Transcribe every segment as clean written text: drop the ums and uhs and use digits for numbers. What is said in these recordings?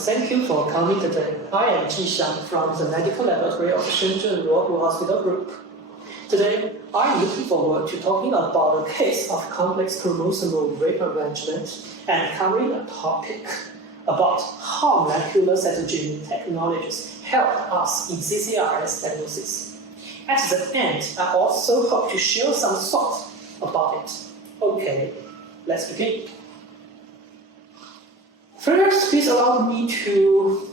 thank you for coming today. I am Ji Xiang from the Medical Laboratory of Shenzhen Ruohu Hospital Group. Today, I am looking forward to talking about a case of complex chromosomal rearrangement and covering a topic about how molecular cytogenetic technologies help us in CCRS diagnosis. At the end, I also hope to share some thoughts about it. Okay, let's begin. First, please allow me to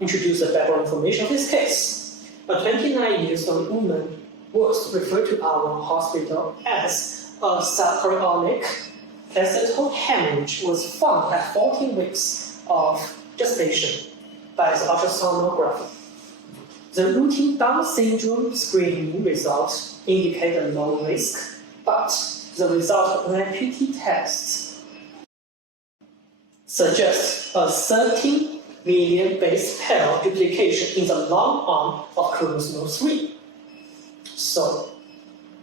introduce the background information of this case. A 29-year-old woman was referred to our hospital as a subchorionic placental hemorrhage was found at 14 weeks of gestation by the ultrasonography. The routine Down syndrome screening results indicate a low risk, but the result of NIPT tests suggests a 13 million base pair duplication in the long arm of chromosome 3. So,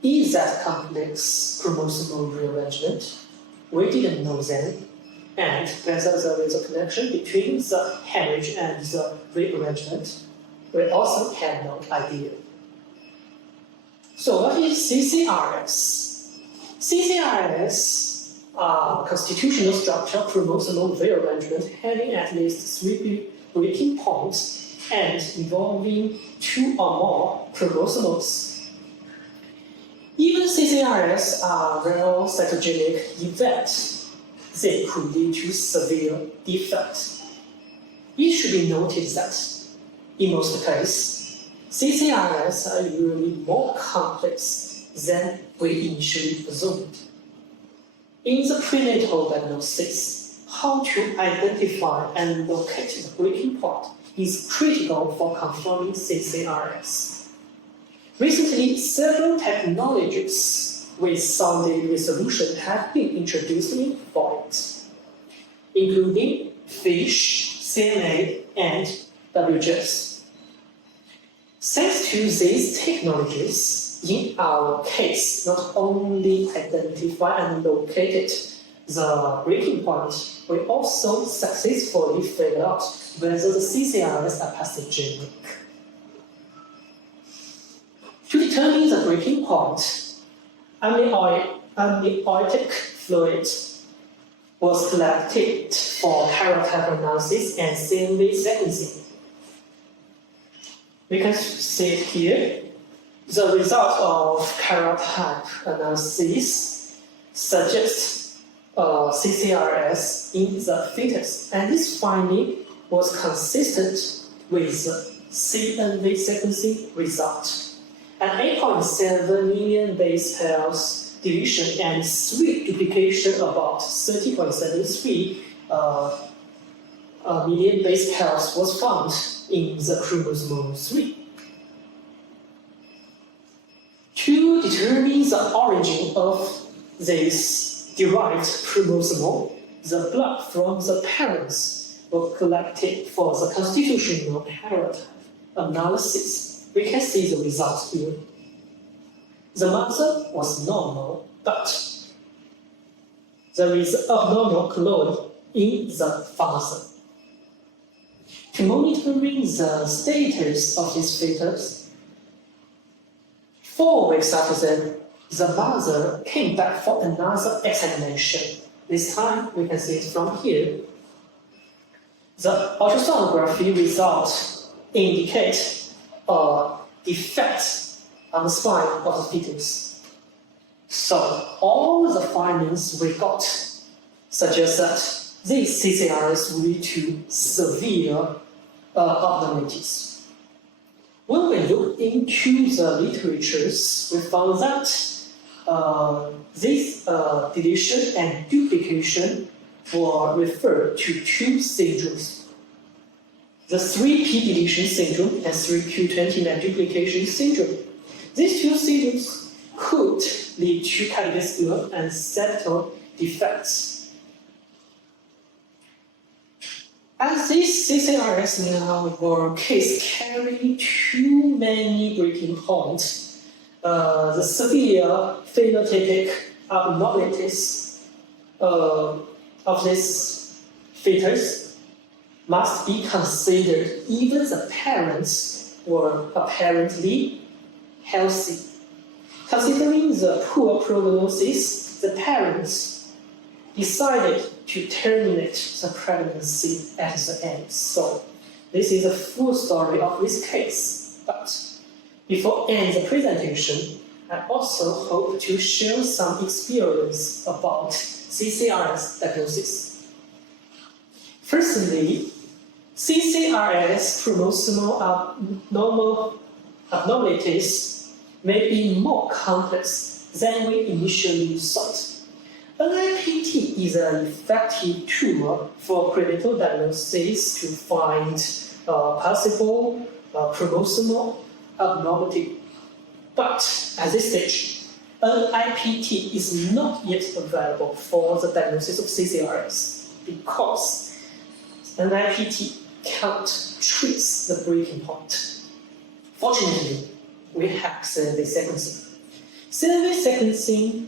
is that complex chromosomal rearrangement? We didn't know then, and whether there is a connection between the hemorrhage and the rearrangement, we also had no idea. So what is CCRS? CCRS are constitutional structure chromosomal rearrangement having at least 3 breaking points and involving 2 or more chromosomes. Even CCRS are rare cytogenic events. They could lead to severe defects. It should be noted that, in most cases, CCRS are usually more complex than we initially assumed. In the prenatal diagnosis, how to identify and locate the breaking point is critical for confirming CCRS. Recently, several technologies with sounding resolution have been introduced for it, including FISH, CNA, and WGS. Thanks to these technologies, in our case, not only identify and located the breaking point, we also successfully figured out whether the CCRS are pathogenic. To determine the breaking point, amniotic fluid was collected for karyotype analysis and CNV sequencing. We can see it here. The result of karyotype analysis suggests CCRS in the fetus, and this finding was consistent with the CNV sequencing result. An 8.7 million base pairs deletion and 3 duplication about 30.73 million base pairs was found in the chromosome 3. To determine the origin of this derived chromosome, the blood from the parents was collected for the constitutional karyotype analysis. We can see the results here. The mother was normal, but there is abnormal clone in the father. To monitoring the status of this fetus, 4 weeks after that, the mother came back for another examination. This time, we can see it from here. The ultrasonography results indicate a defect on the spine of the fetus. So, all the findings we got suggest that these CCRS will lead to severe abnormalities. When we look into the literatures, we found that this deletion and duplication were referred to 2 syndromes. The 3P deletion syndrome and 3Q29 duplication syndrome. These 2 syndromes could lead to cardiovascular and septal defects. As these CCRS in our case carry too many breaking points, the severe phenotypic abnormalities of this fetus must be considered even the parents were apparently healthy. Considering the poor prognosis, the parents decided to terminate the pregnancy at the end. So this is a full story of this case. But before ending the presentation, I also hope to share some experience about CCRS diagnosis. Firstly, CCRS chromosomal abnormalities may be more complex than we initially thought. NIPT is an effective tool for prenatal diagnosis to find possible chromosomal abnormality. But at this stage, NIPT is not yet available for the diagnosis of CCRS because NIPT can't trace the breaking point. Fortunately, we have cell-based sequencing. Cell-based sequencing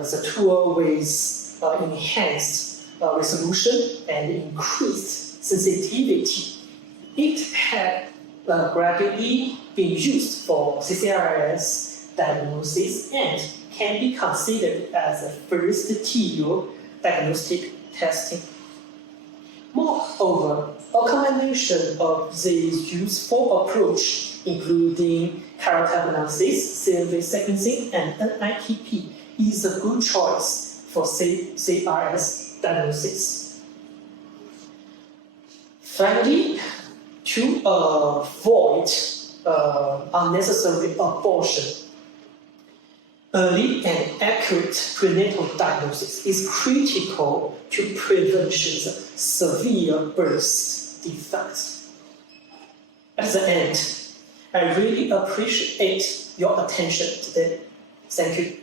is a tool with enhanced resolution and increased sensitivity. It had gradually been used for CCRS diagnosis and can be considered as the first tier diagnostic testing. Moreover, a combination of these useful approaches, including karyotype analysis, cell-based sequencing, and NIPT, is a good choice for CCRS diagnosis. Finally, to avoid unnecessary abortion, early and accurate prenatal diagnosis is critical to prevention of severe birth defects. At the end, I really appreciate your attention today. Thank you.